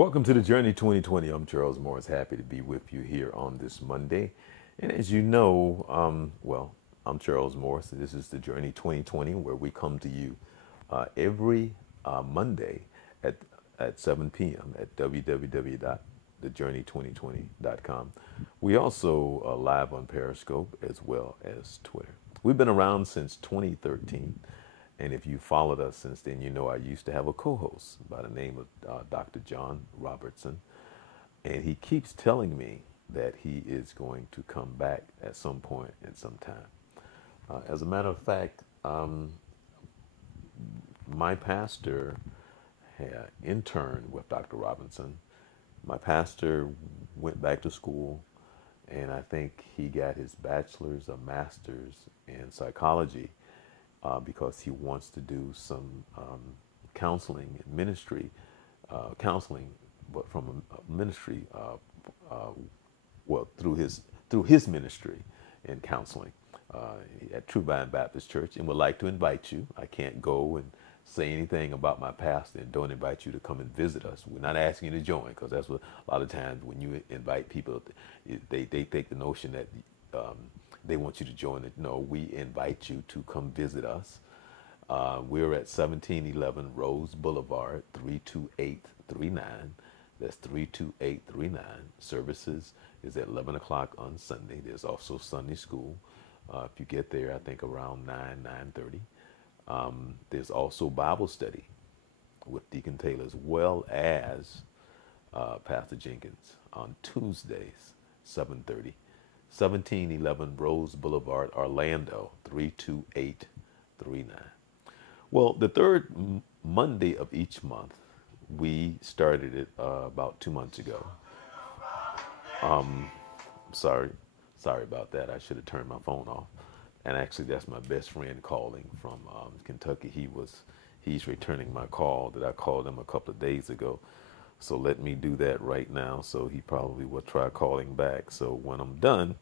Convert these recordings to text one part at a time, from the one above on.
Welcome to the Journey 2020. I'm Charles Morris, happy to be with you here on this Monday. And as you know, I'm Charles Morris, and this is the Journey 2020, where we come to you every Monday at, at 7 p.m. at www.thejourney2020.com. We also are live on Periscope as well as Twitter. We've been around since 2013. And if you followed us since then, you know I used to have a co-host by the name of Dr. John Robertson. And he keeps telling me that he is going to come back at some point in some time. As a matter of fact, my pastor had interned with Dr. Robinson. My pastor went back to school, and I think he got his bachelor's or master's in psychology because he wants to do some counseling and ministry, counseling, but from a ministry, through his ministry in counseling at True Vine Baptist Church, and would like to invite you. I can't go and say anything about my pastor and don't invite you to come and visit us. We're not asking you to join, because that's what a lot of times when you invite people, they take the notion that they want you to join it. No, we invite you to come visit us. We're at 1711 Rose Boulevard, 32839. That's 32839. Services is at 11 o'clock on Sunday. There's also Sunday school. If you get there, I think around 9:30. There's also Bible study with Deacon Taylor, as well as Pastor Jenkins on Tuesdays, 7:30. 1711 Rose Boulevard, Orlando, 32839. Well, the third Monday of each month, we started it about 2 months ago. Sorry about that. I should have turned my phone off. And actually, that's my best friend calling from Kentucky. He's returning my call that I called him a couple of days ago. So let me do that right now. So he probably will try calling back. So when I'm done,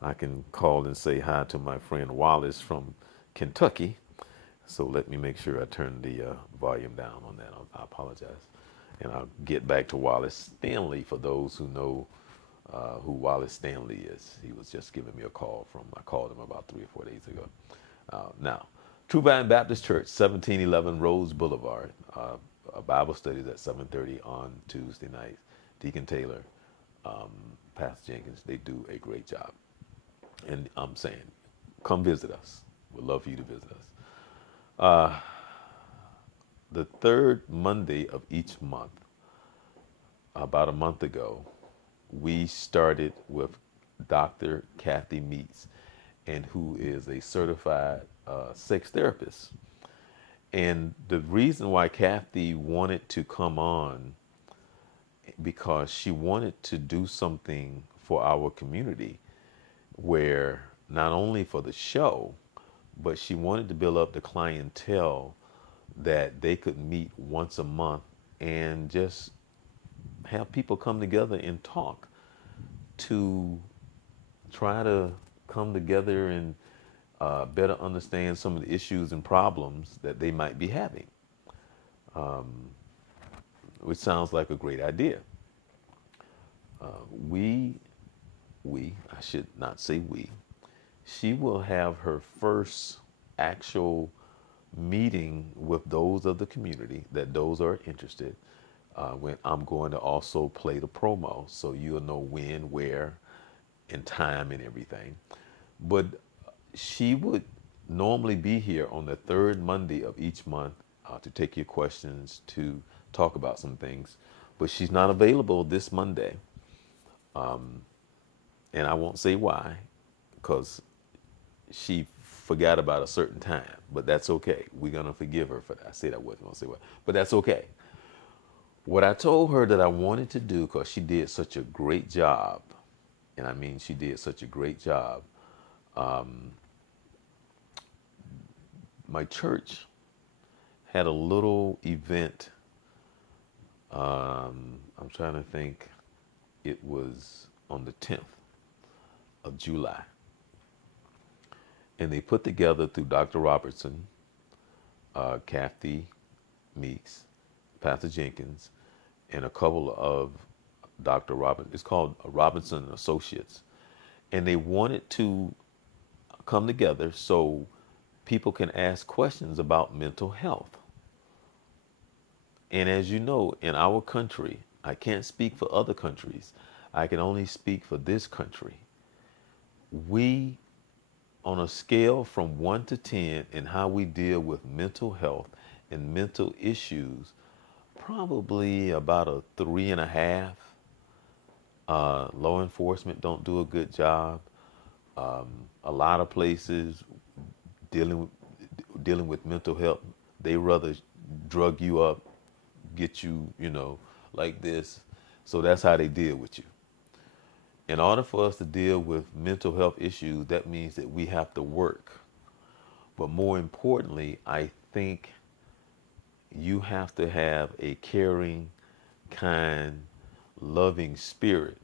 I can call and say hi to my friend Wallace from Kentucky. So let me make sure I turn the volume down on that. I apologize. And I'll get back to Wallace Stanley for those who know who Wallace Stanley is. He was just giving me a call I called him about 3 or 4 days ago. Now, True Vine Baptist Church, 1711 Rose Boulevard. A Bible studies at 7:30 on Tuesday nights. Deacon Taylor, Pastor Jenkins, they do a great job. And I'm saying, come visit us. We'd love for you to visit us. The third Monday of each month, about a month ago, we started with Dr. Kathy Meeks, and who is a certified sex therapist. And the reason why Kathy wanted to come on, because she wanted to do something for our community, where not only for the show, but she wanted to build up the clientele that they could meet once a month and just have people come together and talk, to try to come together and better understand some of the issues and problems that they might be having, which sounds like a great idea. I should not say we, she will have her first actual meeting with those of the community that those are interested, when I'm going to also play the promo, so you'll know when, where, and time and everything. But she would normally be here on the third Monday of each month to take your questions, to talk about some things. But she's not available this Monday. And I won't say why, because she forgot about a certain time. But that's okay. We're going to forgive her for that. I said I wasn't going to say why, but that's okay. What I told her that I wanted to do, because she did such a great job, and I mean she did such a great job, my church had a little event. I'm trying to think. It was on the 10th of July. And they put together, through Dr. Robertson, Kathy Meeks, Pastor Jenkins, and a couple of Dr. Robinson, it's called Robinson Associates. And they wanted to come together so people can ask questions about mental health. And as you know, in our country, I can't speak for other countries. I can only speak for this country. We, on a scale from 1 to 10 in how we deal with mental health and mental issues, probably about a 3.5. Law enforcement don't do a good job. A lot of places dealing with mental health, they rather drug you up, get you, like this. So that's how they deal with you. In order for us to deal with mental health issues, that means that we have to work. But more importantly, I think you have to have a caring, kind, loving spirit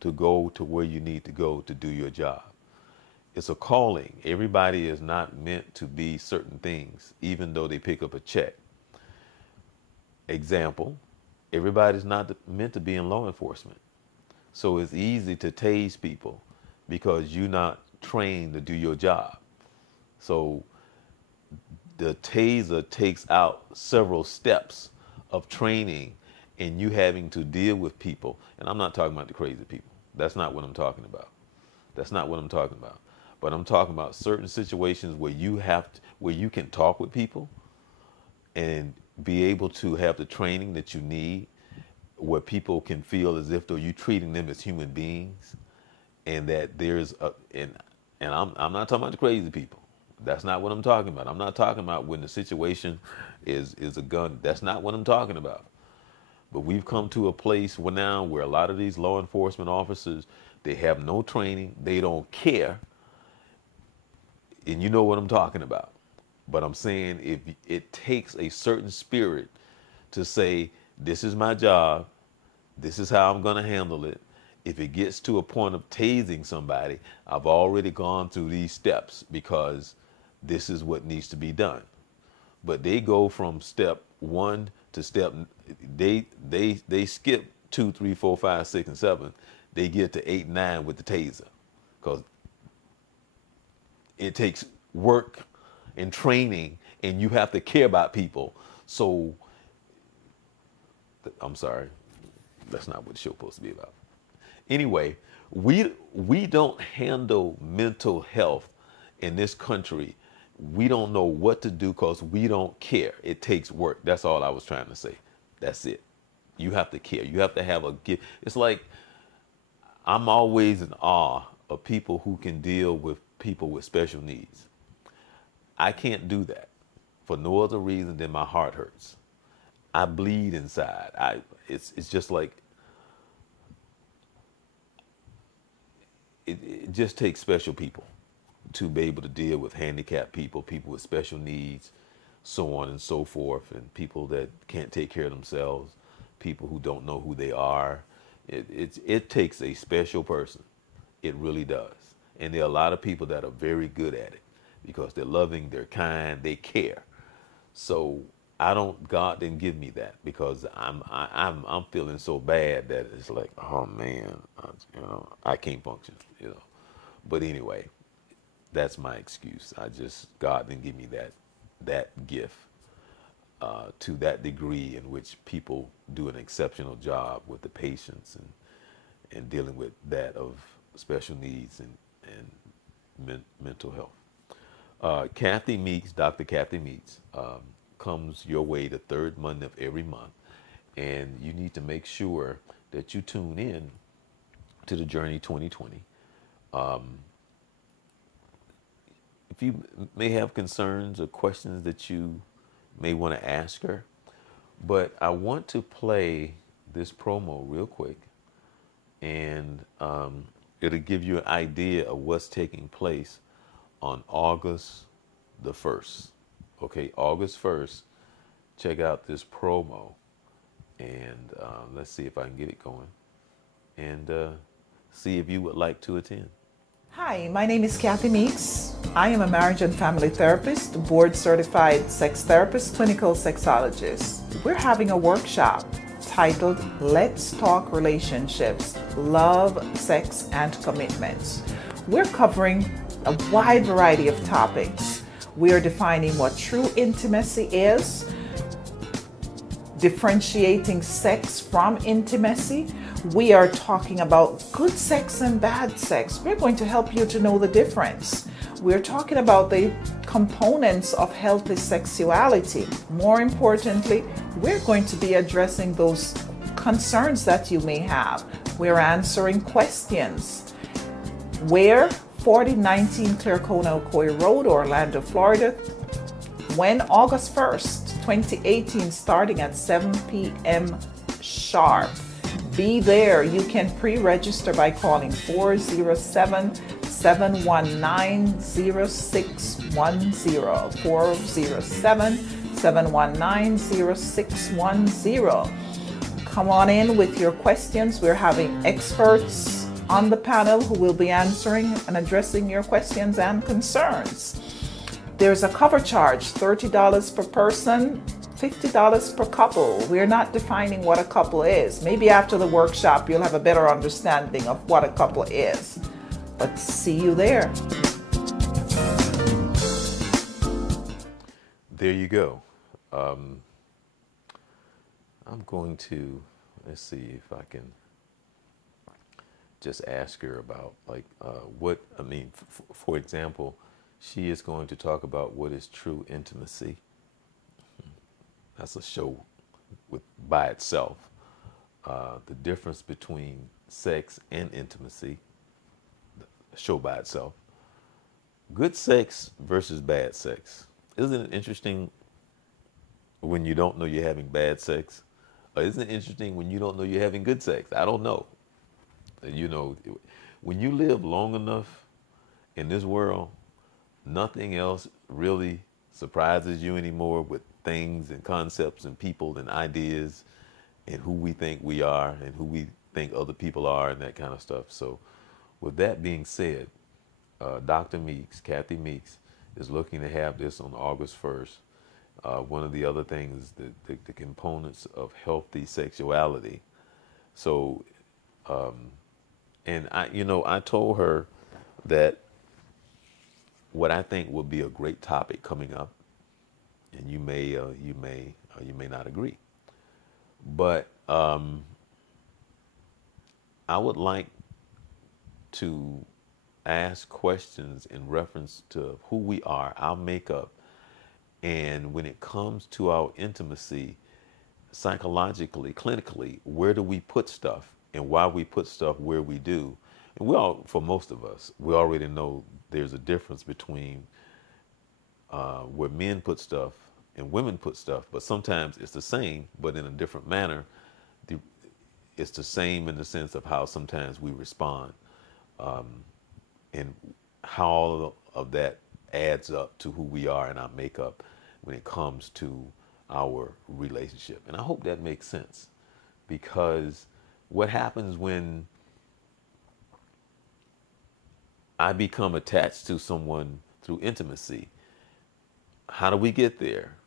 to go to where you need to go to do your job. It's a calling. Everybody is not meant to be certain things, even though they pick up a check. Example, everybody's not meant to be in law enforcement. So it's easy to tase people because you're not trained to do your job. So the taser takes out several steps of training and you having to deal with people. And I'm not talking about the crazy people. That's not what I'm talking about. That's not what I'm talking about. But I'm talking about certain situations where where you can talk with people and be able to have the training that you need, where people can feel as if though you're treating them as human beings, and that there's and I'm not talking about the crazy people. That's not what I'm talking about. I'm not talking about when the situation is a gun. That's not what I'm talking about. But we've come to a place where a lot of these law enforcement officers, they have no training, they don't care, and you know what I'm talking about. But I'm saying if it takes a certain spirit to say, this is my job, this is how I'm going to handle it. If it gets to a point of tasing somebody, I've already gone through these steps because this is what needs to be done. But they go from step 1 to step, they skip 2, 3, 4, 5, 6, and 7. They get to 8, 9 with the taser because it takes work and training, and you have to care about people. So, I'm sorry, that's not what the show's supposed to be about. Anyway, we don't handle mental health in this country. We don't know what to do because we don't care. It takes work. That's all I was trying to say. That's it. You have to care. You have to have a gift. It's like I'm always in awe of people who can deal with people with special needs. I can't do that for no other reason than my heart hurts. I bleed inside. It's just like it just takes special people to be able to deal with handicapped people, people with special needs, so on and so forth, and people that can't take care of themselves, people who don't know who they are. It takes a special person. It really does. And there are a lot of people that are very good at it because they're loving, they're kind, they care. So God didn't give me that because I'm feeling so bad that it's like, oh man, I can't function, But anyway, that's my excuse. God didn't give me that gift to that degree in which people do an exceptional job with the patients and dealing with that of special needs and mental health. Kathy Meeks, Dr. Kathy Meeks, comes your way the third Monday of every month, and you need to make sure that you tune in to the Journey 2020. If you may have concerns or questions that you may want to ask her, but I want to play this promo real quick, and it'll give you an idea of what's taking place on August the 1st. Okay, August 1st, check out this promo, and let's see if I can get it going, and see if you would like to attend. Hi, my name is Kathy Meeks. I am a marriage and family therapist, board certified sex therapist, clinical sexologist. We're having a workshop titled Let's Talk Relationships, Love, Sex, and Commitments. We're covering a wide variety of topics. We are defining what true intimacy is, differentiating sex from intimacy. We are talking about good sex and bad sex. We're going to help you to know the difference. We're talking about the components of healthy sexuality. More importantly, we're going to be addressing those concerns that you may have. We're answering questions. Where? 4019 Claricona Ocoee Road, Orlando, Florida. When? August 1st, 2018, starting at 7 p.m. sharp. Be there. You can pre-register by calling 407-719-0610. 407-719-0610. Come on in with your questions. We're having experts on the panel who will be answering and addressing your questions and concerns. There's a cover charge, $30 per person, $50 per couple. We're not defining what a couple is. Maybe after the workshop, you'll have a better understanding of what a couple is. But see you there. There you go. I'm going to, let's see if I can just ask her about for example, she is going to talk about what is true intimacy. That's a show by itself. The difference between sex and intimacy, a show by itself. Good sex versus bad sex. Isn't it interesting when you don't know you're having bad sex? Or isn't it interesting when you don't know you're having good sex? I don't know. You know, when you live long enough in this world, nothing else really surprises you anymore with things and concepts and people and ideas and who we think we are and who we think other people are and that kind of stuff. So with that being said, Dr. Meeks, Kathy Meeks, is looking to have this on August 1st. One of the other things, the components of healthy sexuality. So, and I told her that what I think would be a great topic coming up, and you may not agree, but I would like to ask questions in reference to who we are, our makeup, and when it comes to our intimacy, psychologically, clinically, where do we put stuff and why we put stuff where we do. And for most of us, we already know there's a difference between where men put stuff and women put stuff, but sometimes it's the same, but in a different manner. It's the same in the sense of how sometimes we respond, and how all of that adds up to who we are and our makeup when it comes to our relationship. And I hope that makes sense, because what happens when I become attached to someone through intimacy? How do we get there?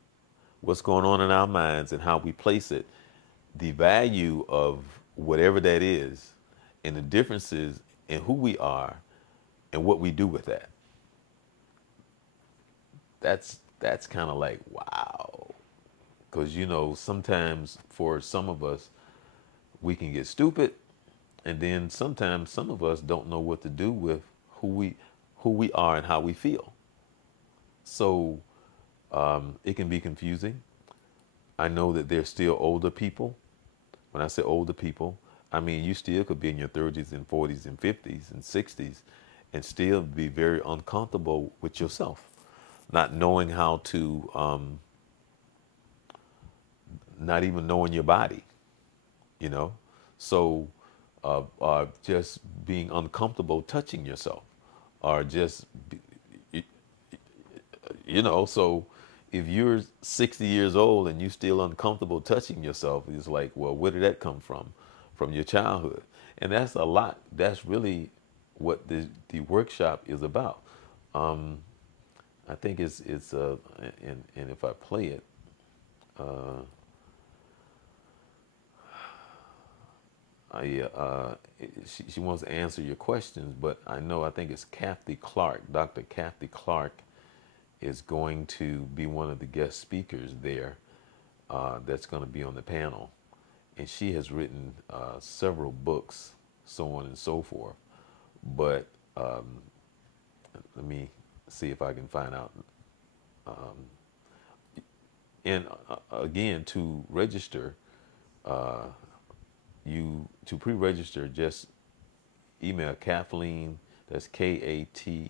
What's going on in our minds and how we place it? The value of whatever that is and the differences in who we are and what we do with that. That's kind of like, wow. Because, sometimes for some of us, we can get stupid. And then sometimes some of us don't know what to do with who we are and how we feel. So it can be confusing. I know that there's still older people. When I say older people, I mean you still could be in your 30s and 40s and 50s and 60s and still be very uncomfortable with yourself, not knowing how to, not even knowing your body, So just being uncomfortable touching yourself, or just, so if you're 60 years old and you're still uncomfortable touching yourself, it's like, well, where did that come from? From your childhood. And that's a lot. That's really what the workshop is about. I think and if I play it, she wants to answer your questions, but I think it's Kathy Clark. Dr. Kathy Clark is going to be one of the guest speakers there that's going to be on the panel. And she has written several books, so on and so forth. But let me see if I can find out. And again, to register, to pre-register, just email Kathleen, that's KATHLEEN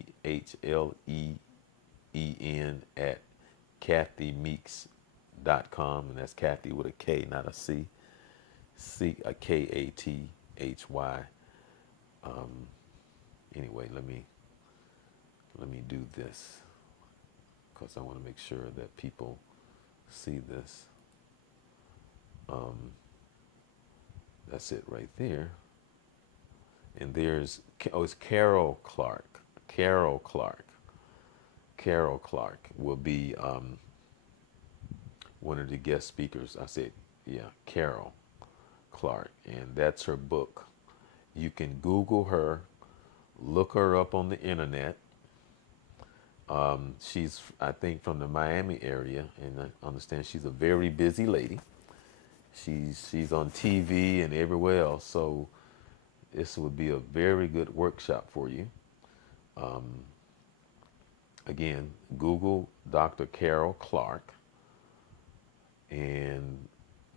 at KathyMeeks.com, and that's Kathy with a K, not a C. A KATHY. Anyway, let me do this because I want to make sure that people see this. That's it right there. And there's, it's Carol Clark. Carol Clark. Carol Clark will be one of the guest speakers. I said, yeah, Carol Clark. And that's her book. You can Google her, look her up on the internet. She's, I think, from the Miami area, and I understand she's a very busy lady. She's on TV and everywhere else, so this would be a very good workshop for you. Again, Google Dr. Carol Clark, and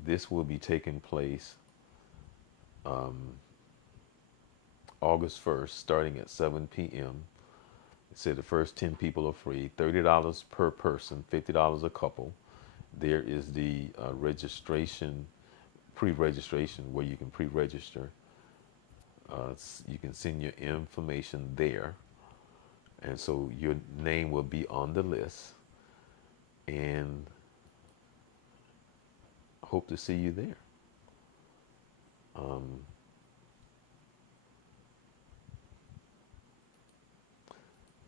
this will be taking place August 1st, starting at 7 p.m. It said the first 10 people are free, $30 per person, $50 a couple. There is the registration, pre-registration, where you can pre-register. You can send your information there. And so your name will be on the list. And hope to see you there.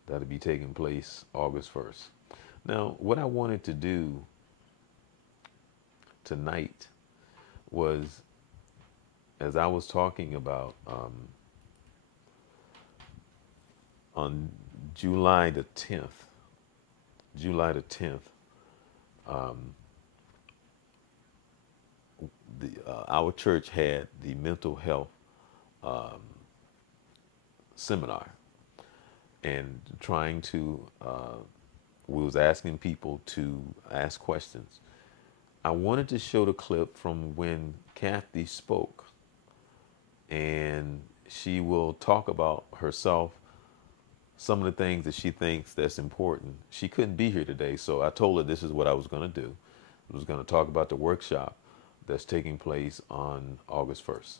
That'll be taking place August 1st. Now, what I wanted to do tonight was, as I was talking about on July the 10th, our church had the mental health seminar, and trying to, we was asking people to ask questions. I wanted to show the clip from when Kathy spoke, and she will talk about herself, some of the things that she thinks that's important. She couldn't be here today, so I told her this is what I was going to do. I was going to talk about the workshop that's taking place on August 1st.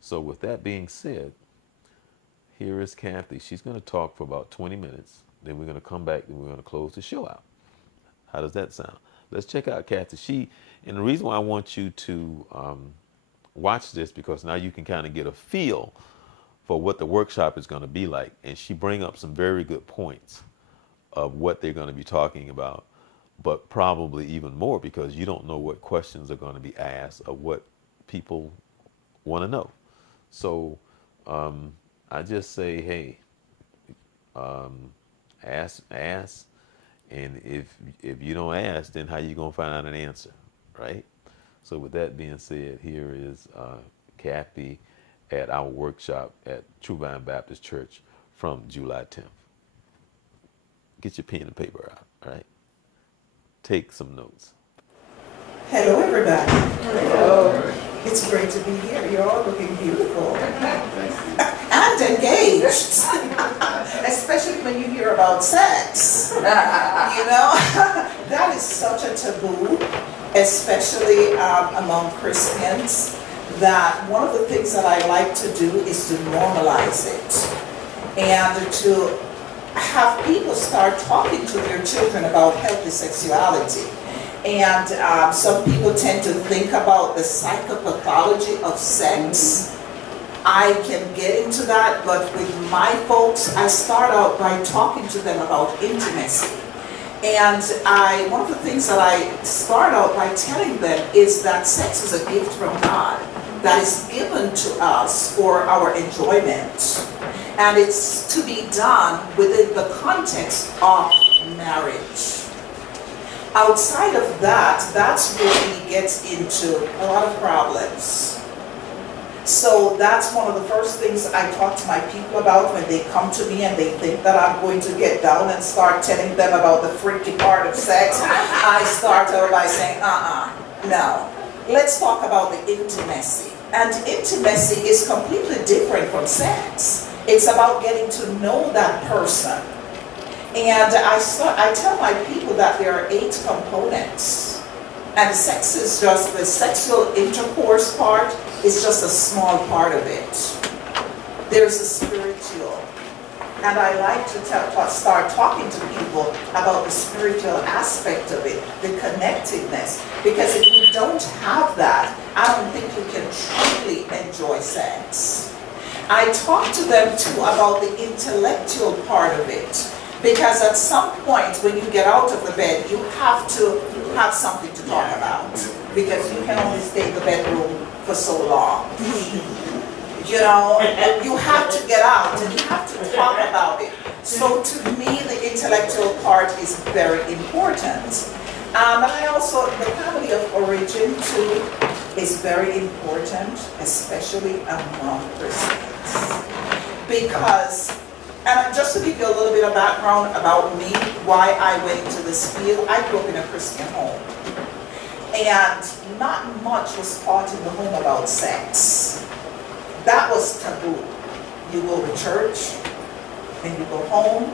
So with that being said, here is Kathy. She's going to talk for about 20 minutes. Then we're going to come back and we're going to close the show out. How does that sound? Let's check out Kathy. And the reason why I want you to watch this, because now you can kind of get a feel for what the workshop is going to be like. And she bring up some very good points of what they're going to be talking about, but probably even more because you don't know what questions are going to be asked or what people want to know. So I just say, hey, ask, and if you don't ask, then how you going to find out an answer, right? So with that being said, here is Kathy at our workshop at True Vine Baptist Church from July 10th. Get your pen and paper out, all right? Take some notes. Hello, everybody. Hello. It's great to be here. You're all looking beautiful. And engaged. Especially when you hear about sex. You know, that is such a taboo, especially among Christians, that one of the things that I like to do is to normalize it and to have people start talking to their children about healthy sexuality. And some people tend to think about the psychopathology of sex. I can get into that, but with my folks, I start out by talking to them about intimacy. And one of the things that I start out by telling them is that sex is a gift from God. that is given to us for our enjoyment. And it's to be done within the context of marriage. Outside of that, that's where we get into a lot of problems. So that's one of the first things I talk to my people about when they come to me and they think that I'm going to get down and start telling them about the freaky part of sex. I start out by saying, no. Let's talk about the intimacy. And intimacy is completely different from sex. It's about getting to know that person. And I tell my people that there are 8 components. And sex is just, the sexual intercourse part is just a small part of it. There's a spiritual. And I like to start talking to people about the spiritual aspect of it, the connectedness. Because if you don't have that, I don't think you can truly enjoy sex. I talk to them too about the intellectual part of it. Because at some point when you get out of the bed, you have to have something to talk about. Because you can only stay in the bedroom for so long. You know, you have to get out and you have to talk about it. So to me, the intellectual part is very important. And I also, the family of origin too is very important, especially among Christians. Because, and just to give you a little bit of background about me, why I went into this field, I grew up in a Christian home. And not much was taught in the home about sex. That was taboo. You go to church, and you go home,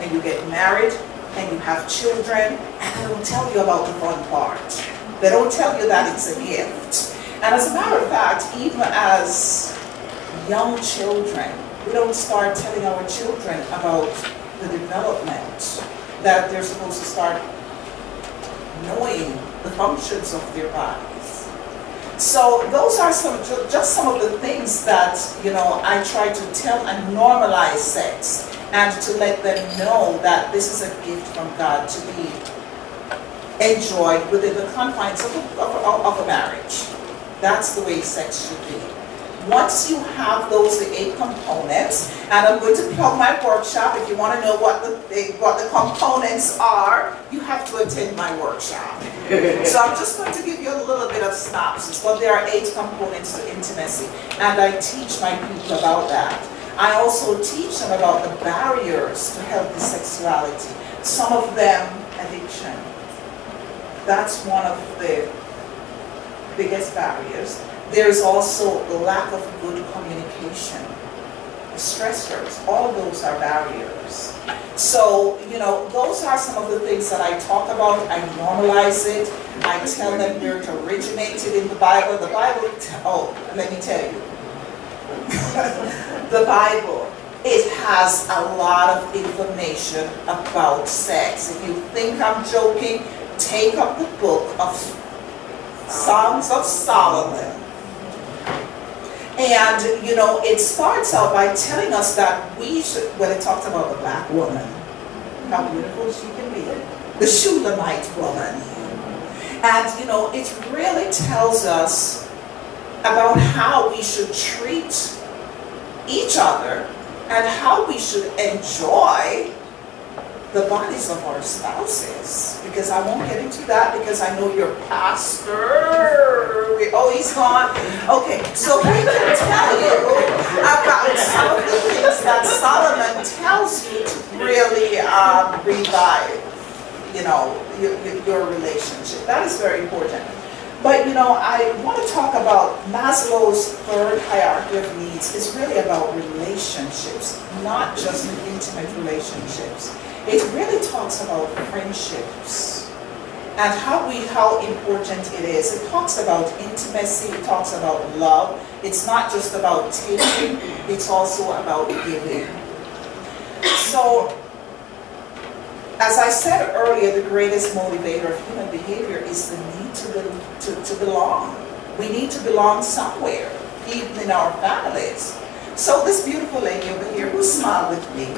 and you get married, and you have children, and they don't tell you about the fun part. They don't tell you that it's a gift. And as a matter of fact, even as young children, we don't start telling our children about the development, that they're supposed to start knowing the functions of their bodies. So those are just some of the things that, you know, I try to tell and normalize sex, and to let them know that this is a gift from God to be enjoyed within the confines of a marriage. That's the way sex should be. Once you have those 8 components, and I'm going to plug my workshop. If you want to know what the components are, you have to attend my workshop. So I'm just going to give you a little bit of synopsis. But there are 8 components to intimacy, and I teach my people about that. I also teach them about the barriers to healthy sexuality. Some of them, addiction. That's one of the biggest barriers. There's also the lack of good communication. The stressors, all of those are barriers. So, you know, those are some of the things that I talk about. I normalize it. I tell them where it originated in the Bible. The Bible, oh, let me tell you. The Bible, it has a lot of information about sex. If you think I'm joking, take up the book of Songs of Solomon. And, you know, it starts out by telling us that we should, well, it talks about the black woman, how beautiful she can be, the Shulamite woman. And, you know, it really tells us about how we should treat each other and how we should enjoy the bodies of our spouses. Because I won't get into that because I know your pastor. Oh, he's gone. Okay, so he can tell you about some of the things that Solomon tells you to really revive, you know, your relationship. That is very important. But, you know, I want to talk about Maslow's 3rd hierarchy of needs. Is really about relationships, not just intimate relationships. It really talks about friendships and how important it is. It talks about intimacy. It talks about love. It's not just about taking. It's also about giving. So, as I said earlier, the greatest motivator of human behavior is the need to belong. We need to belong somewhere, even in our families. So this beautiful lady over here who smiled with me,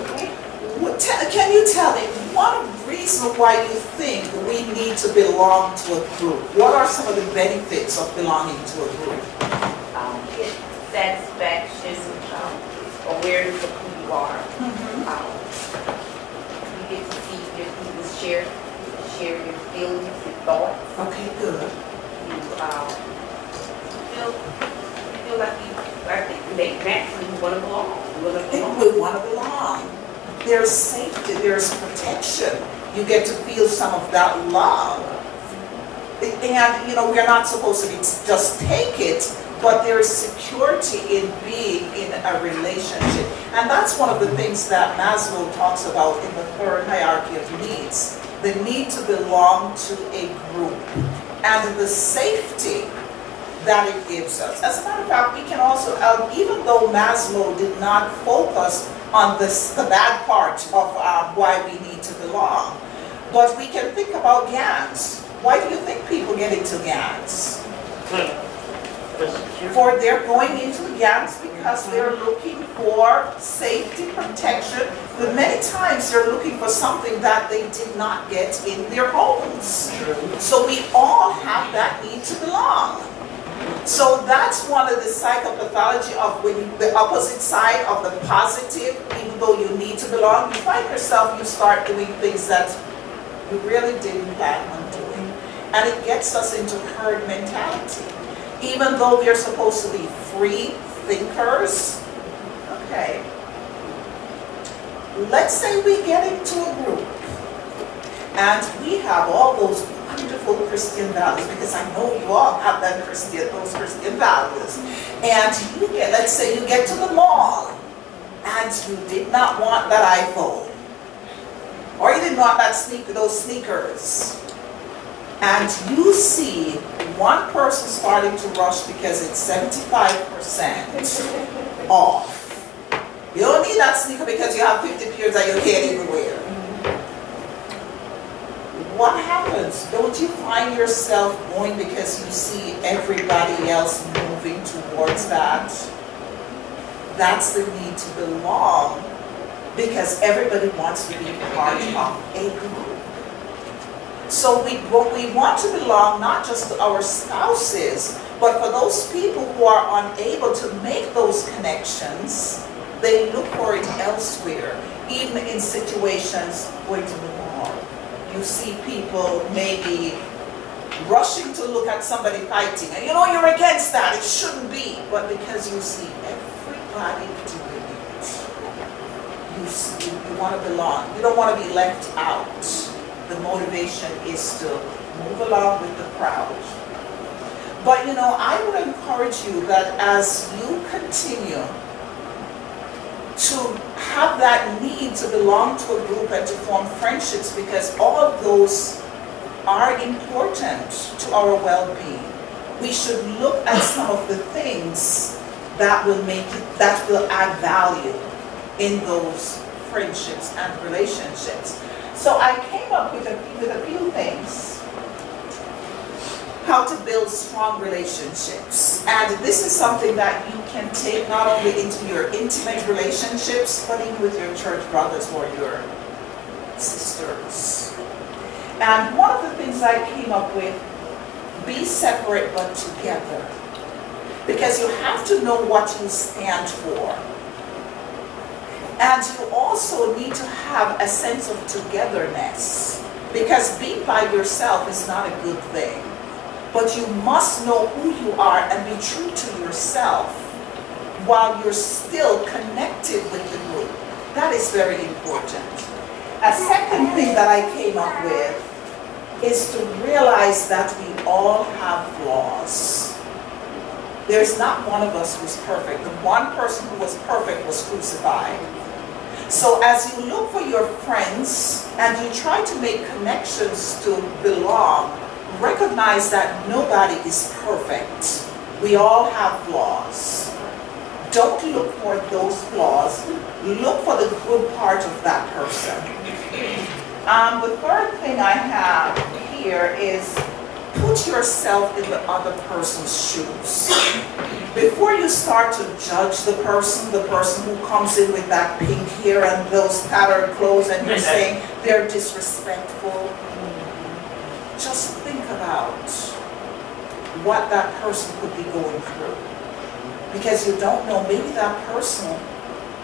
can you tell me one reason why you think we need to belong to a group? What are some of the benefits of belonging to a group? satisfaction, awareness of who you are. You get to see your people share your feelings, your thoughts. Okay, good. You feel like I think naturally you want to belong. We want to belong. There's safety, there's protection. You get to feel some of that love. And, you know, we're not supposed to just take it, but there is security in being in a relationship. And that's one of the things that Maslow talks about in the third hierarchy of needs. The need to belong to a group and the safety that it gives us. As a matter of fact, we can also, even though Maslow did not focus on the bad part of why we need to belong, but we can think about GANs. Why do you think people get into GANs? For they're going into the GANs because they're looking for safety, protection, but many times they're looking for something that they did not get in their homes. So we all have that need to belong. So that's one of the psychopathology of when you, the opposite side of the positive, even though you need to belong, you find yourself, you start doing things that you really didn't plan on doing. And it gets us into herd mentality. Even though we are supposed to be free thinkers, okay. Let's say we get into a group and we have all those wonderful Christian values, because I know you all have those Christian values. And you get, let's say you get to the mall and you did not want that iPhone, or you didn't want that those sneakers. And you see one person starting to rush because it's 75% off. You don't need that sneaker because you have 50 pairs that you can't even wear. What happens? Don't you find yourself going because you see everybody else moving towards that? That's the need to belong, because everybody wants to be part of a group. So we want to belong not just to our spouses, but for those people who are unable to make those connections, they look for it elsewhere, even in situations going to the mall. You see people maybe rushing to look at somebody fighting, and you know you're against that, it shouldn't be, but because you see everybody doing it, you want to belong, you don't want to be left out. The motivation is to move along with the crowd. But you know, I would encourage you that as you continue to have that need to belong to a group and to form friendships, because all of those are important to our well-being, we should look at some of the things that will that will add value in those friendships and relationships. So I came up with a few things, how to build strong relationships. And this is something that you can take not only into your intimate relationships, but even with your church brothers or your sisters. And one of the things I came up with, be separate but together. Because you have to know what you stand for. And you also need to have a sense of togetherness, because being by yourself is not a good thing. But you must know who you are and be true to yourself while you're still connected with the group. That is very important. A second thing that I came up with is to realize that we all have flaws. There's not one of us who's perfect. The one person who was perfect was crucified. So as you look for your friends and you try to make connections to belong, recognize that nobody is perfect. We all have flaws. Don't look for those flaws. Look for the good part of that person. The third thing I have here is put yourself in the other person's shoes. Before you start to judge the person who comes in with that pink hair and those tattered clothes, and you're saying they're disrespectful, just think about what that person could be going through. Because you don't know, maybe that person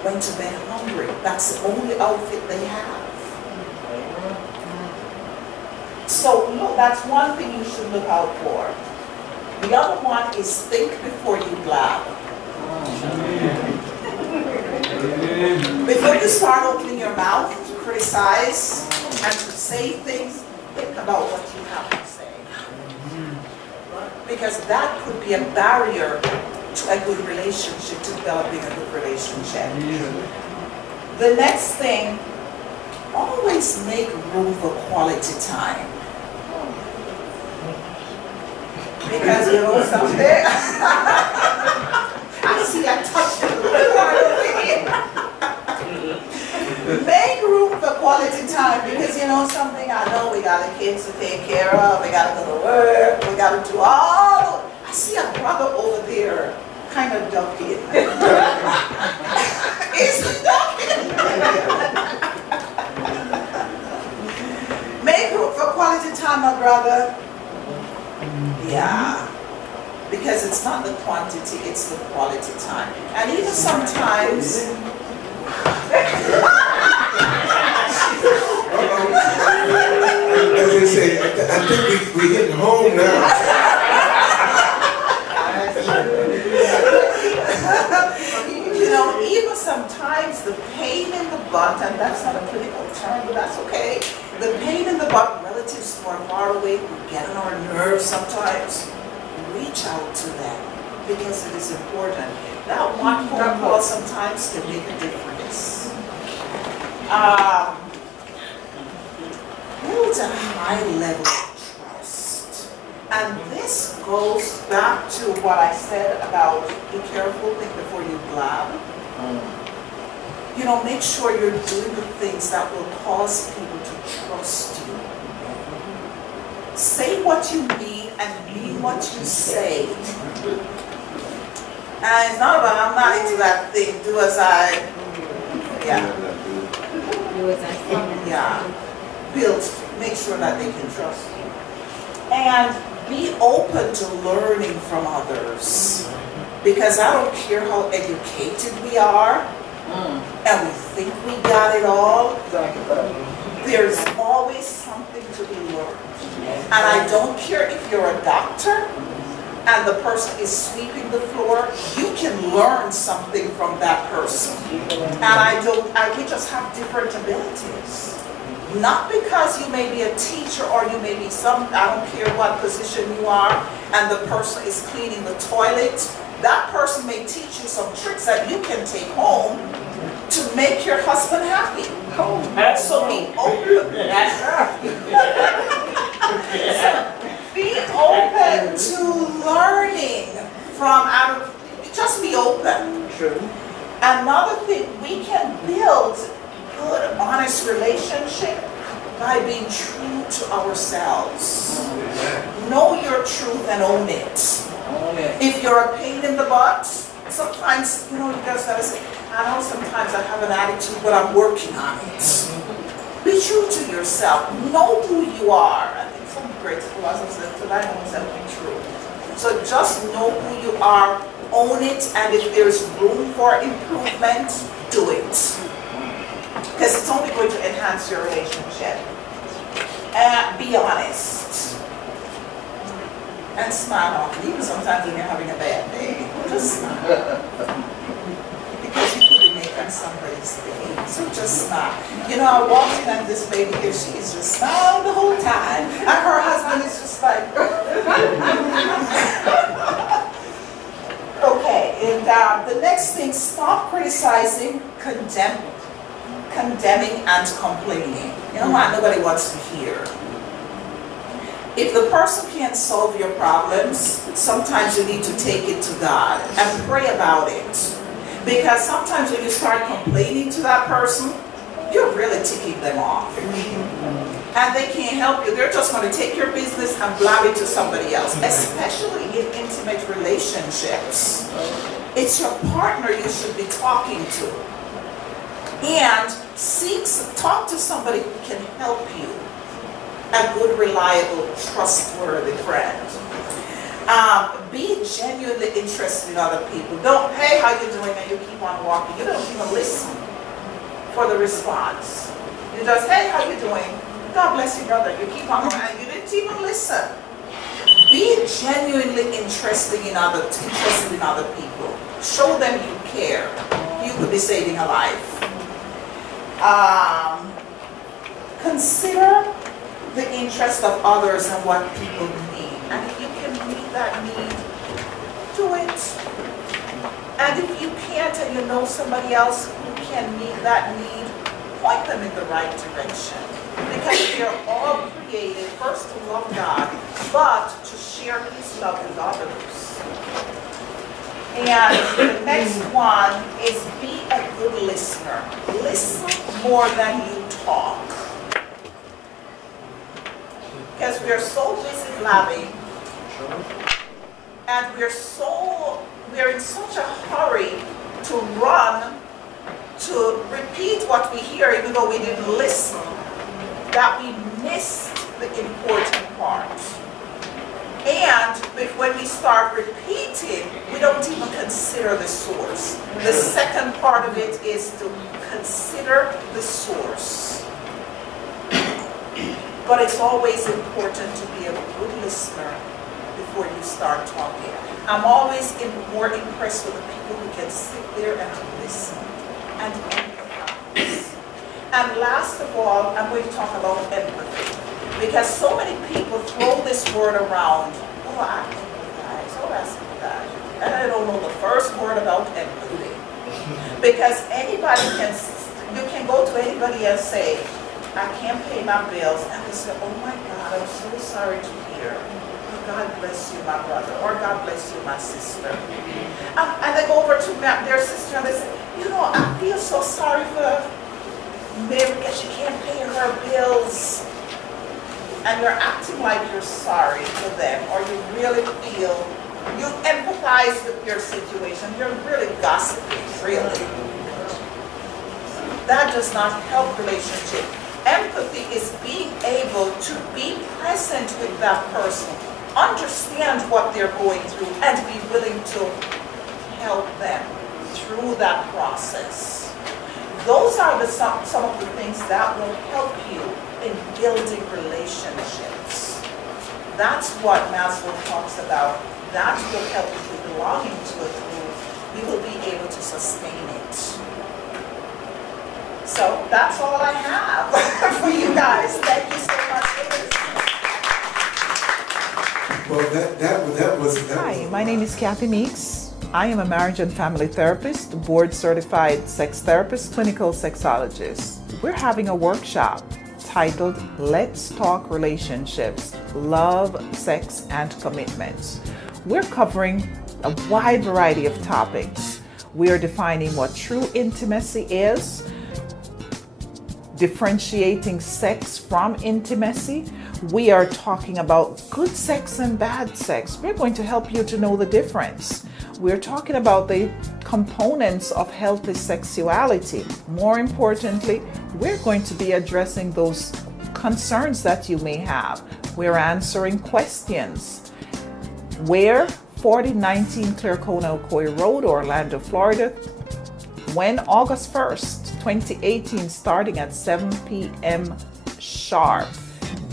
went to bed hungry. That's the only outfit they have. So look, that's one thing you should look out for. The other one is think before you blab. Before you start opening your mouth to criticize and to say things, think about what you have to say. Because that could be a barrier to a good relationship, to developing a good relationship. The next thing, always make room for quality time. Because you know something, I see I touched it a little hard over here. Make room for quality time, because you know something, I know we got the kids to take care of, we got to go to work, we got to do all. I see a brother over there kind of ducking. Is he ducking? Make room for quality time, my brother. Yeah, because it's not the quantity, it's the quality time. And even sometimes, as they say, I think we're hitting home now. you know, even sometimes the pain in the butt, and that's not a critical term, but that's okay. The pain in the butt, relatives who are far away, who get on our nerves sometimes, reach out to them because it is important. That one phone call sometimes can make a difference. Build a high level of trust. And this goes back to what I said about be careful, think before you blab. You know, make sure you're doing the things that will cause people to trust you. Say what you mean and mean what you say. And it's not about, I'm not into that thing, do as I, yeah. Do as I say. Yeah. Build, make sure that they can trust you. And be open to learning from others. Because I don't care how educated we are, and we think we got it all, there's always something to be learned. And I don't care if you're a doctor and the person is sweeping the floor, you can learn something from that person. And we just have different abilities. Not because you may be a teacher or you may be I don't care what position you are, and the person is cleaning the toilet. That person may teach you some tricks that you can take home to make your husband happy. So be open. Be open to learning from just be open. True. Another thing, we can build good, honest relationship by being true to ourselves. Know your truth and own it. If you're a pain in the butt, sometimes, you know, you guys gotta say, I know sometimes I have an attitude, but I'm working on it. Be true to yourself. Know who you are. I think some great philosophers said, till I know myself, be true. So just know who you are, own it, and if there's room for improvement, do it. Because it's only going to enhance your relationship. Be honest. And smile often, even sometimes when you're having a bad day. Just smile. Because you could be making somebody's day. So just smile. You know, I walked in and this lady here, she is just smiling the whole time. And her husband is just like, okay, and the next thing, stop criticizing, condemning and complaining. You know what nobody wants to hear. If the person can't solve your problems, sometimes you need to take it to God and pray about it. Because sometimes when you start complaining to that person, you're really ticking them off. And they can't help you. They're just going to take your business and blab it to somebody else, especially in intimate relationships. It's your partner you should be talking to. And talk to somebody who can help you. A good, reliable, trustworthy friend. Be genuinely interested in other people. Don't, hey, how you doing? And you keep on walking. You don't even listen for the response. You just, hey, how you doing? God bless you, brother. You keep on going, and you didn't even listen. Be genuinely interested in other people. Show them you care. You could be saving a life. Consider the interest of others and what people need. And if you can meet that need, do it. And if you can't and you know somebody else who can meet that need, point them in the right direction. Because we are all created first to love God, but to share His love with others. And the next one is be a good listener. Listen more than you talk. Because we are so busy blabbing, and we're in such a hurry to run, to repeat what we hear even though we didn't listen, that we missed the important part. And when we start repeating, we don't even consider the source. The second part of it is to consider the source. But it's always important to be a good listener before you start talking. I'm always more impressed with the people who can sit there and listen and empathize. And last of all, I'm going to talk about empathy. Because so many people throw this word around. Oh, I empathize. Oh, I sympathize. And I don't know the first word about empathy. Because you can go to anybody and say, I can't pay my bills. And they say, oh my God, I'm so sorry to hear. Oh, God bless you, my brother. Or God bless you, my sister. And they go over to their sister and they say, you know, I feel so sorry for Mary because she can't pay her bills. And you're acting like you're sorry for them, or you really feel, you empathize with your situation. You're really gossiping, really. That does not help relationship. Empathy is being able to be present with that person, understand what they're going through, and be willing to help them through that process. Those are some of the things that will help you in building relationships. That's what Maslow talks about. That will help you with belonging to a group. You will be able to sustain it. So that's all I have for you guys. Thank you so much for listening. Well, that was Hi, my name is Kathy Meeks. I am a marriage and family therapist, board certified sex therapist, clinical sexologist. We're having a workshop titled Let's Talk Relationships, Love, Sex, and Commitments. We're covering a wide variety of topics. We are defining what true intimacy is, differentiating sex from intimacy. We are talking about good sex and bad sex. We're going to help you to know the difference. We're talking about the components of healthy sexuality. More importantly, we're going to be addressing those concerns that you may have. We're answering questions. Where? 4019 Clarcona Ocoee Road, Orlando, Florida. When? August 1st, 2018, starting at 7 p.m. sharp.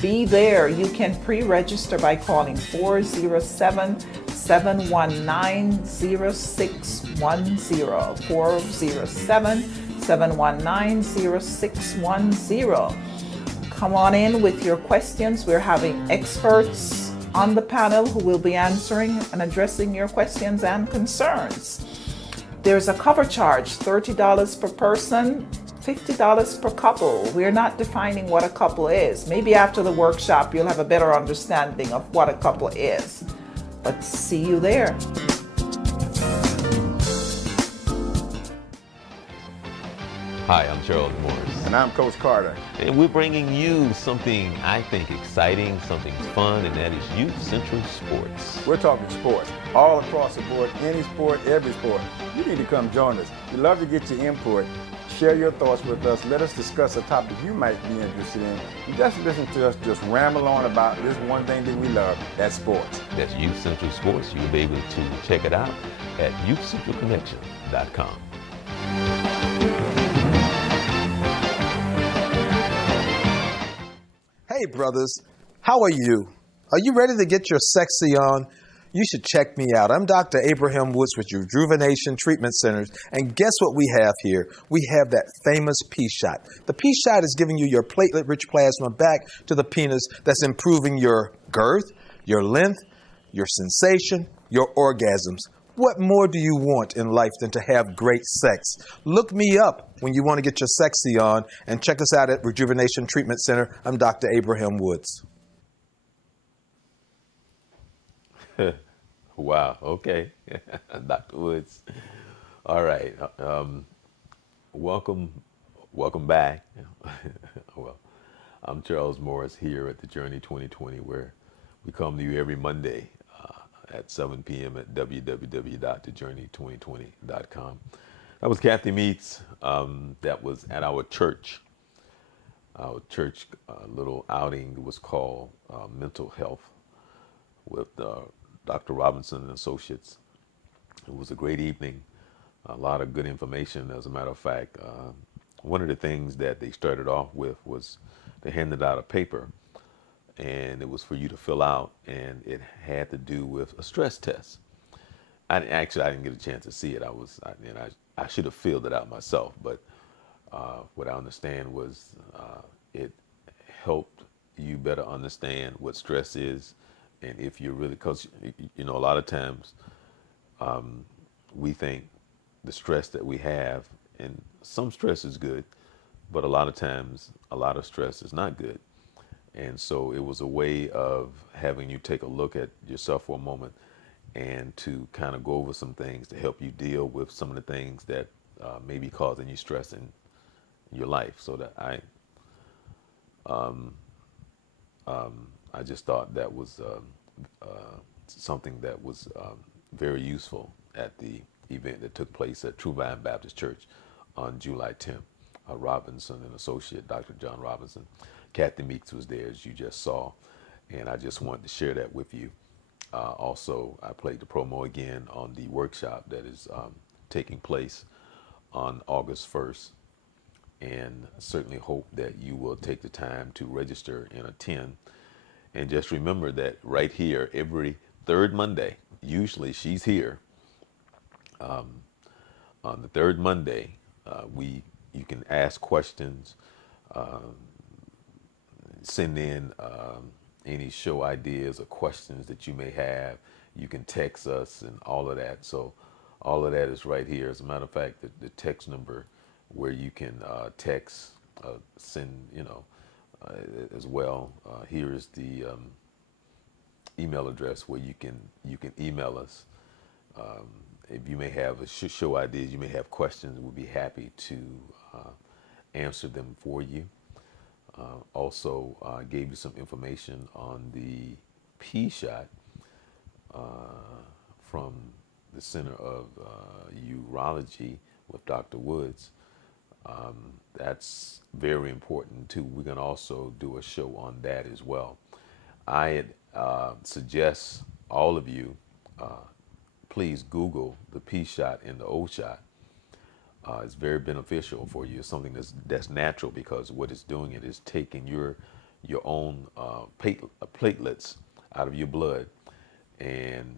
Be there. You can pre-register by calling 407-719-0610. 407-719-0610. Come on in with your questions. We're having experts on the panel who will be answering and addressing your questions and concerns. There's a cover charge, $30 per person, $50 per couple. We're not defining what a couple is. Maybe after the workshop, you'll have a better understanding of what a couple is. But see you there. Hi, I'm Gerald Morris. And I'm Coach Carter. And we're bringing you something I think exciting, something fun, and that is Youth Central Sports. We're talking sports all across the board, any sport, every sport. You need to come join us. We'd love to get your input. share your thoughts with us. Let us discuss a topic you might be interested in. You just listen to us just ramble on about this one thing that we love, that's sports. That's Youth Central Sports. You'll be able to check it out at youthcentralconnection.com. Hey brothers, how are you? Are you ready to get your sexy on? You should check me out. I'm Dr. Abraham Woods with Rejuvenation Treatment Centers. And guess what we have here? We have that famous P-Shot. The P-Shot is giving you your platelet-rich plasma back to the penis that's improving your girth, your length, your sensation, your orgasms. What more do you want in life than to have great sex? Look me up when you want to get your sexy on and check us out at Rejuvenation Treatment Center. I'm Dr. Abraham Woods. Wow, okay. Dr. Woods. All right. Welcome back. Well, I'm Charles Morris here at the Journey 2020, where we come to you every Monday at 7 p.m. at www.thejourney2020.com. That was Kathy Meeks. That was at our church. Our church little outing was called Mental Health with Dr. Robinson and Associates. It was a great evening, a lot of good information. As a matter of fact, one of the things that they started off with was they handed out a paper, and it was for you to fill out, and it had to do with a stress test. I didn't get a chance to see it. I should have filled it out myself, but what I understand was it helped you better understand what stress is. And if you're really, because, a lot of times we think the stress that we have, and some stress is good, but a lot of times a lot of stress is not good. And so it was a way of having you take a look at yourself for a moment and to kind of go over some things to help you deal with some of the things that may be causing you stress in your life. So that I just thought that was something that was very useful at the event that took place at True Vine Baptist Church on July 10th. Robinson and Associate, Dr. John Robinson. Kathy Meeks was there, as you just saw, and I just wanted to share that with you. Also, I played the promo again on the workshop that is taking place on August 1st, and certainly hope that you will take the time to register and attend. And just remember that right here, every third Monday, usually she's here. On the third Monday, you can ask questions, send in any show ideas or questions that you may have. You can text us and all of that. So all of that is right here. As a matter of fact, the text number where you can text, send, as well. Here is the email address where you can email us. If you may have a show ideas, you may have questions, we'll be happy to answer them for you. Also, gave you some information on the P-Shot from the Center of Urology with Dr. Woods. That's very important too. We're going to also do a show on that as well. I suggest all of you please Google the P-Shot and the O-Shot. It's very beneficial for you. It's something that's natural, because what it's doing, it is taking your own platelets out of your blood and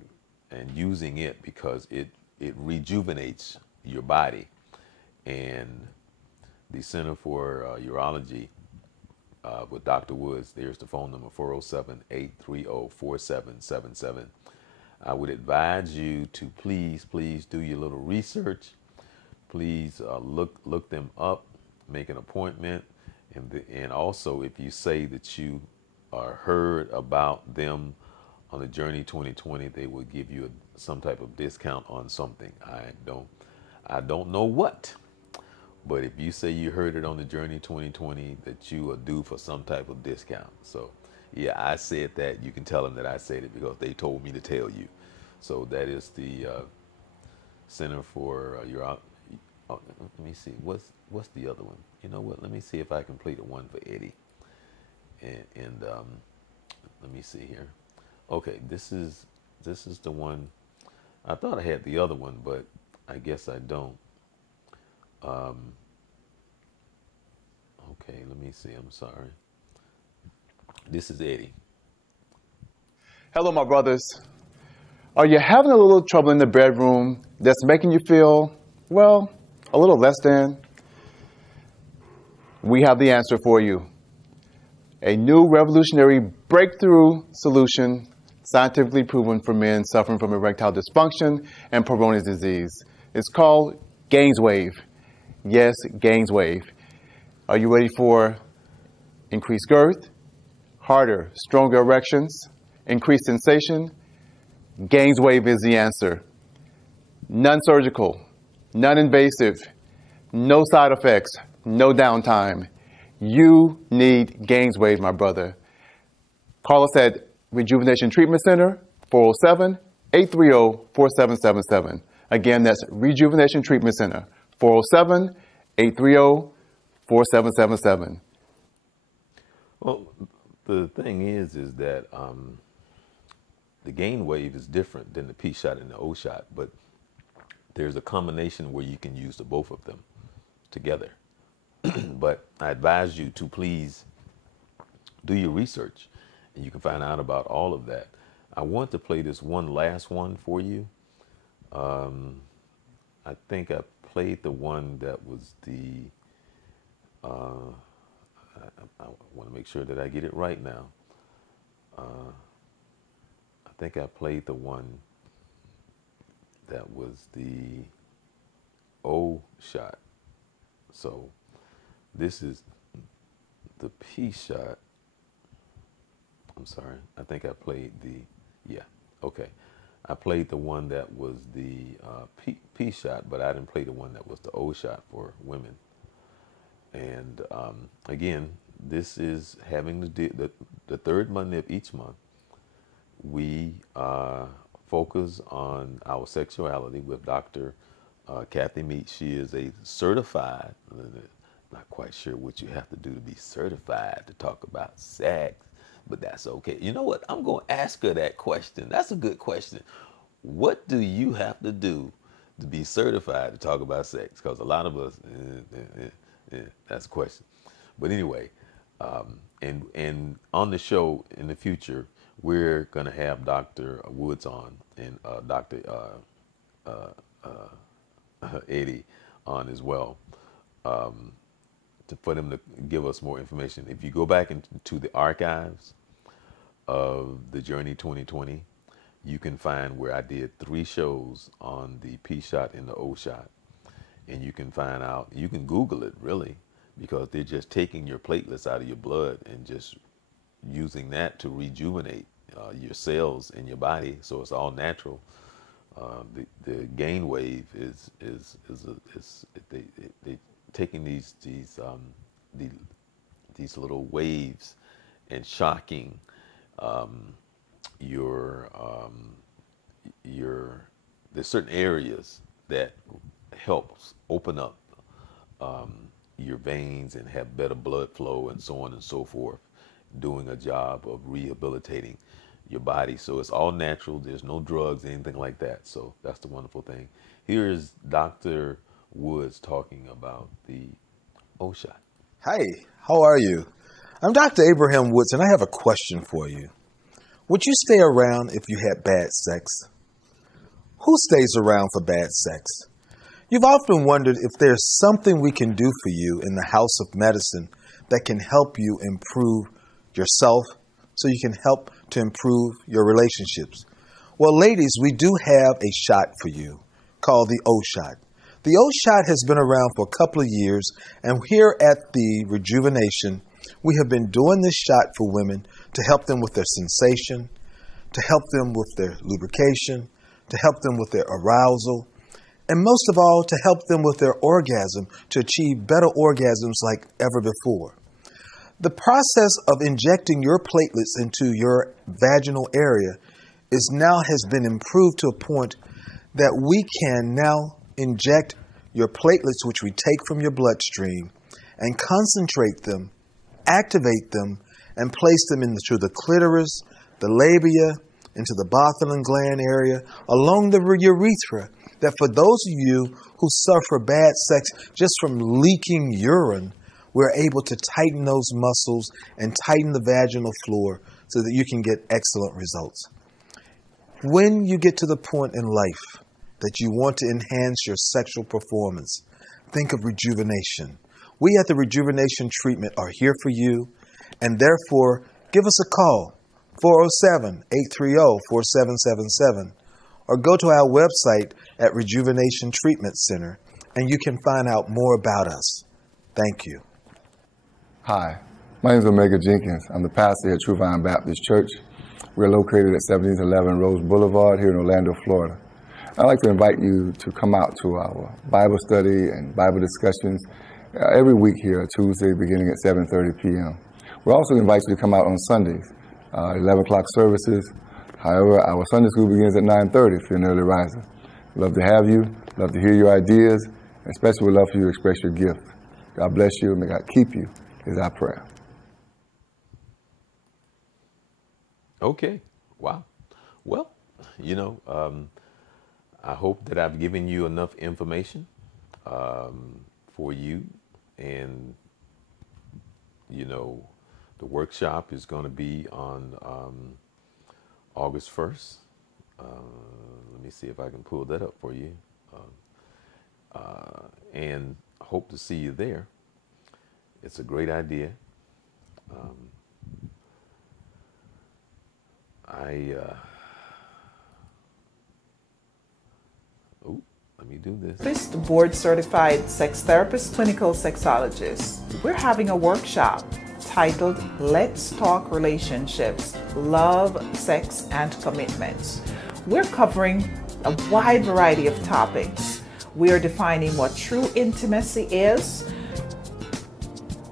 using it, because it rejuvenates your body. And the Center for Urology with Dr. Woods, there's the phone number, 407-830-4777. I would advise you to please do your little research. Please look them up, make an appointment, and also if you say that you heard about them on the Journey 2020, they will give you some type of discount on something. I don't know what, but if you say you heard it on the Journey 2020, that you are due for some type of discount. So yeah, I said that. You can tell them that I said it because they told me to tell you. So that is the Center for Oh, let me see. What's the other one? You know what? Let me see if I can play the one for Eddie. And let me see here. Okay, this is the one. I thought I had the other one, but I guess I don't. Okay, let me see. I'm sorry. This is Eddie. Hello, my brothers. Are you having a little trouble in the bedroom that's making you feel, well, a little less than? We have the answer for you. A new revolutionary breakthrough solution scientifically proven for men suffering from erectile dysfunction and Peyronie's disease. It's called Gainswave. Yes, Gainswave. Are you ready for increased girth, harder, stronger erections, increased sensation? Gainswave is the answer. Non-surgical, non-invasive, no side effects, no downtime. You need Gainswave, my brother. Call us at Rejuvenation Treatment Center, 407-830-4777. Again, that's Rejuvenation Treatment Center, 407-830-4777. Well, the thing is that the gain wave is different than the P shot and the O shot, but there's a combination where you can use the both of them together. But I advise you to please do your research, and you can find out about all of that. I want to play this one last one for you. I think I played the one that was the, I want to make sure that I get it right now. I think I played the one that was the O shot. So this is the P shot. I'm sorry. I think I played the, yeah, okay. I played the one that was the P shot, but I didn't play the one that was the O shot for women. And again, this is having the third Monday of each month. We focus on our sexuality with Dr. Kathy Meeks. She is a certified, not quite sure what you have to do to be certified to talk about sex, but that's okay. You know what? I'm going to ask her that question. That's a good question. What do you have to do to be certified to talk about sex? Because a lot of us, that's a question. But anyway, and on the show in the future, we're going to have Dr. Woods on and Dr. Eddie on as well, for them to give us more information. If you go back into the archives of the Journey 2020, you can find where I did 3 shows on the P shot and the O shot. And you can find out, you can Google it really, because they're just taking your platelets out of your blood and just using that to rejuvenate your cells in your body. So it's all natural. The gain wave is they taking these little waves and shocking there's certain areas that helps open up your veins and have better blood flow and so on and so forth, doing a job of rehabilitating your body. So it's all natural. There's no drugs, anything like that. So that's the wonderful thing. Here is Dr. Woods talking about the O shot. Hi, how are you? I'm Dr. Abraham Woods, and I have a question for you. Would you stay around if you had bad sex? Who stays around for bad sex? You've often wondered if there's something we can do for you in the house of medicine that can help you improve yourself so you can help to improve your relationships. Well, ladies, we do have a shot for you called the O shot. The O shot has been around for a couple of years, and here at the Rejuvenation, we have been doing this shot for women to help them with their sensation, to help them with their lubrication, to help them with their arousal, and most of all, to help them with their orgasm, to achieve better orgasms like ever before. The process of injecting your platelets into your vaginal area has been improved to a point that we can now inject your platelets, which we take from your bloodstream, and concentrate them, activate them, and place them into the clitoris, the labia, into the Bartholin gland area, along the urethra, that for those of you who suffer bad sex just from leaking urine, we're able to tighten those muscles and tighten the vaginal floor so that you can get excellent results. When you get to the point in life that you want to enhance your sexual performance, think of rejuvenation. We at the Rejuvenation Treatment are here for you, and therefore give us a call, 407-830-4777, or go to our website at Rejuvenation Treatment Center, and you can find out more about us. Thank you. Hi, my name is Omega Jenkins. I'm the pastor at True Vine Baptist Church. We're located at 1711 Rose Boulevard here in Orlando, Florida. I'd like to invite you to come out to our Bible study and Bible discussions every week here, Tuesday, beginning at 7:30 p.m. We also invite you to come out on Sundays, 11 o'clock services. However, our Sunday school begins at 9:30 if you're an early riser. Love to have you, love to hear your ideas, and especially would love for you to express your gift. God bless you, and may God keep you, is our prayer. Okay. Wow. Well, you know, I hope that I've given you enough information for you. And, you know, the workshop is going to be on August 1st. Let me see if I can pull that up for you. And hope to see you there. It's a great idea. Let me do this. Board certified sex therapist, clinical sexologist. We're having a workshop titled Let's Talk Relationships, Love, Sex, and Commitments. We're covering a wide variety of topics. We are defining what true intimacy is,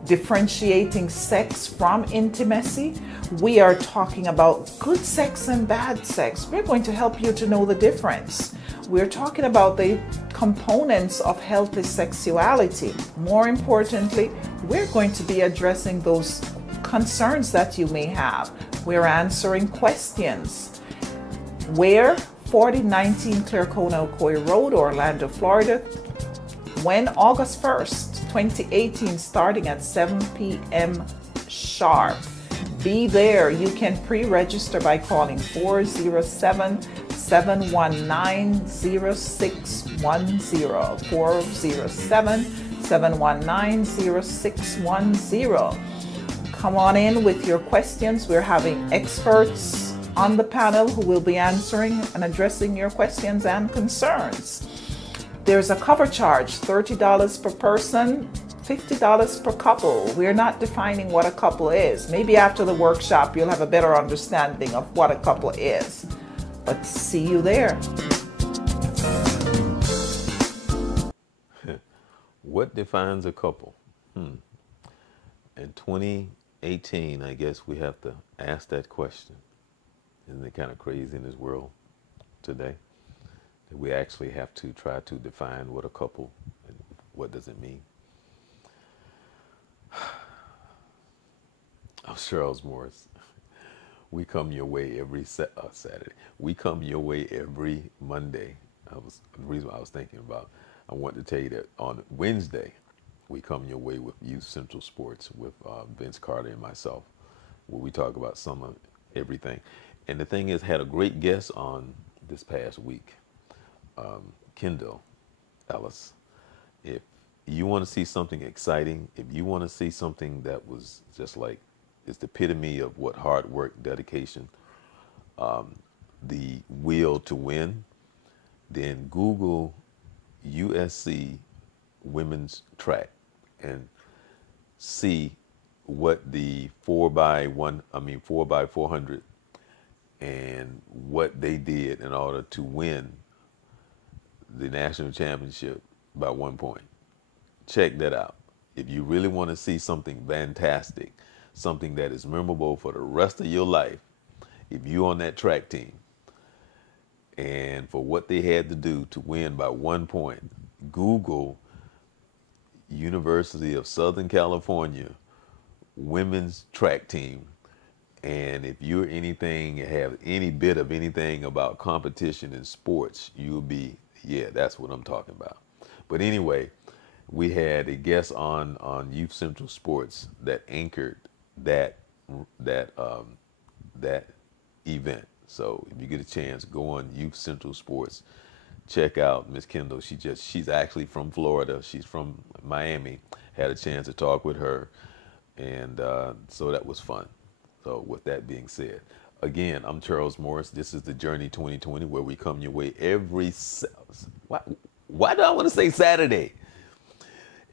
differentiating sex from intimacy. We are talking about good sex and bad sex. We're going to help you to know the difference. We're talking about the components of healthy sexuality. More importantly, we're going to be addressing those concerns that you may have. We're answering questions. Where? 4019 Claricona Ocoee Road, Orlando, Florida. When? August 1st, 2018, starting at 7 p.m. sharp. Be there. You can pre-register by calling 407-719-0610. 407-719-0610. Come on in with your questions. We're having experts on the panel who will be answering and addressing your questions and concerns. There's a cover charge, $30 per person, $50 per couple. We're not defining what a couple is. Maybe after the workshop, you'll have a better understanding of what a couple is. But see you there. What defines a couple? In 2018, I guess we have to ask that question. Isn't it kind of crazy in this world today that we actually have to try to define what a couple and what does it mean? I'm Charles Morris. We come your way every Saturday. We come your way every Monday. The reason I was thinking about, I want to tell you that on Wednesday, we come your way with Youth Central Sports with Vince Carter and myself, where we talk about some of everything. And the thing is, had a great guest on this past week, Kendall Ellis. If you want to see something exciting, if you want to see something that was just like, it's the epitome of what hard work, dedication, the will to win, then Google USC women's track and see what the 4x400 and what they did in order to win the national championship by 1 point. Check that out. If you really want to see something fantastic, something that is memorable for the rest of your life, if you're on that track team, and for what they had to do to win by 1 point, Google University of Southern California women's track team, and if you're anything, have any bit of anything about competition in sports, you'll be, yeah, that's what I'm talking about. But anyway, we had a guest on Youth Central Sports that anchored that that that event. So if you get a chance, go on Youth Central Sports, check out Miss Kendall. She's actually from Florida. She's from Miami. Had a chance to talk with her, and so that was fun. So with that being said, again, I'm Charles Morris. This is the Journey 2020, where we come your way every why do I want to say Saturday?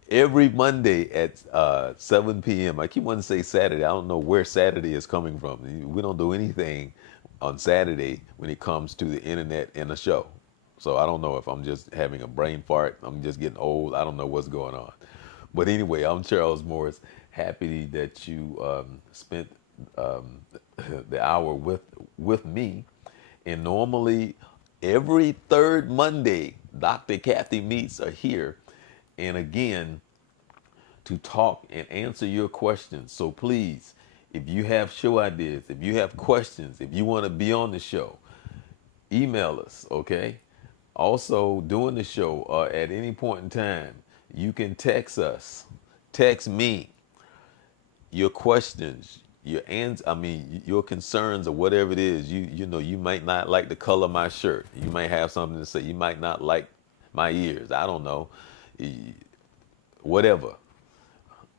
Every Monday at 7 p.m. I keep wanting to say Saturday. I don't know where Saturday is coming from. We don't do anything on Saturday when it comes to the internet and a show. So I don't know if I'm just having a brain fart. I'm just getting old. I don't know what's going on. But anyway, I'm Charles Morris. Happy that you spent the hour with me. And normally every third Monday, Dr. Kathy Meeks are here. And again, to talk and answer your questions. So please, if you have show ideas, if you have questions, if you want to be on the show, email us, okay? Also, during the show or at any point in time, you can text us. Text me your questions, your concerns or whatever it is. You know, you might not like the color of my shirt. You might have something to say. You might not like my ears. I don't know. Whatever.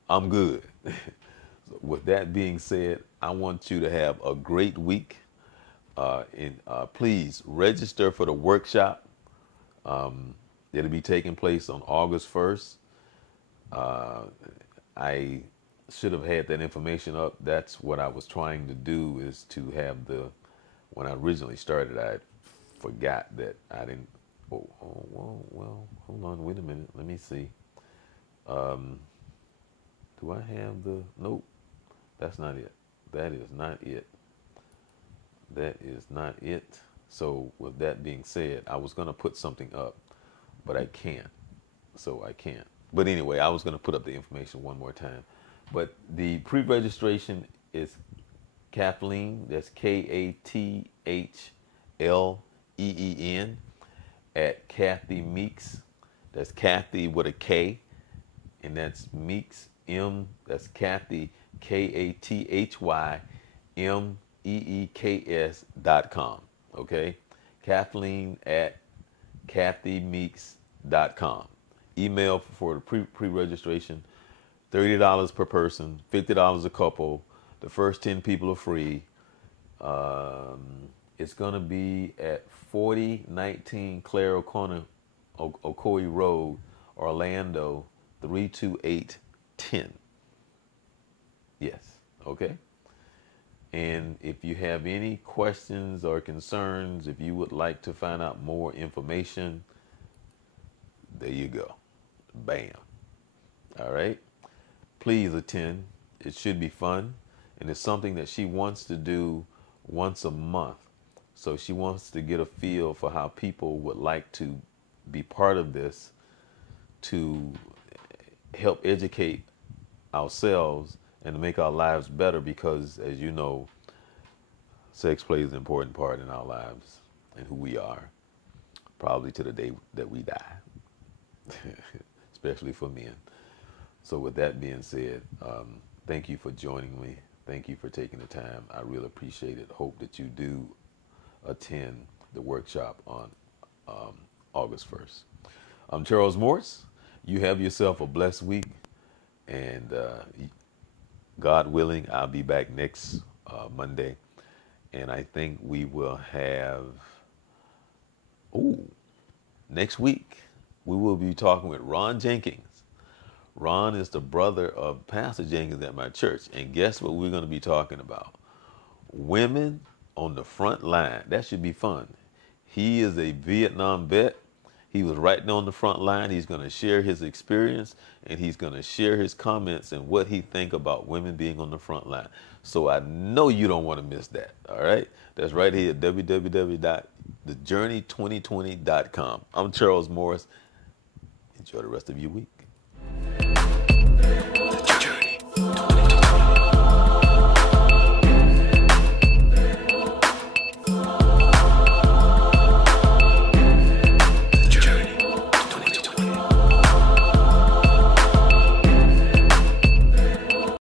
I'm good. With that being said, I want you to have a great week. Please register for the workshop. It'll be taking place on August 1st. I should have had that information up. That's what I was trying to do, is to have when I originally started, I forgot that I didn't. Well, hold on, wait a minute. Let me see. Do I have nope, that's not it. That is not it. That is not it. So with that being said, I was going to put something up, but I can't. So I can't. But anyway, I was going to put up the information one more time. But the pre-registration is Kathleen, that's Kathleen, at Kathy Meeks. That's Kathy with a K, and that's Meeks, that's Kathy, KathyMeeks.com. Okay? Kathleen at KathyMeeks.com. Email for the pre-registration, $30 per person, $50 a couple. The first 10 people are free. It's going to be at 4019 Claire Ocoee Road, Orlando, 32810. Yes, okay? And if you have any questions or concerns, if you would like to find out more information, there you go. Bam. All right? Please attend. It should be fun. And it's something that she wants to do once a month. So she wants to get a feel for how people would like to be part of this, to help educate ourselves and to make our lives better, because, as you know, sex plays an important part in our lives and who we are, probably to the day that we die, especially for men. So with that being said, thank you for joining me. Thank you for taking the time. I really appreciate it. Hope that you do attend the workshop on August 1st. I'm Charles Morris. You have yourself a blessed week, and God willing, I'll be back next Monday, and I think we will have, next week, we will be talking with Ron Jenkins. Ron is the brother of Pastor Jenkins at my church, and guess what we're going to be talking about? Women on the front line. That should be fun. He is a Vietnam vet. He was right there on the front line. He's going to share his experience, and he's going to share his comments and what he think about women being on the front line. So I know you don't want to miss that. All right? That's right here at www.thejourney2020.com. I'm Charles Morris. Enjoy the rest of your week.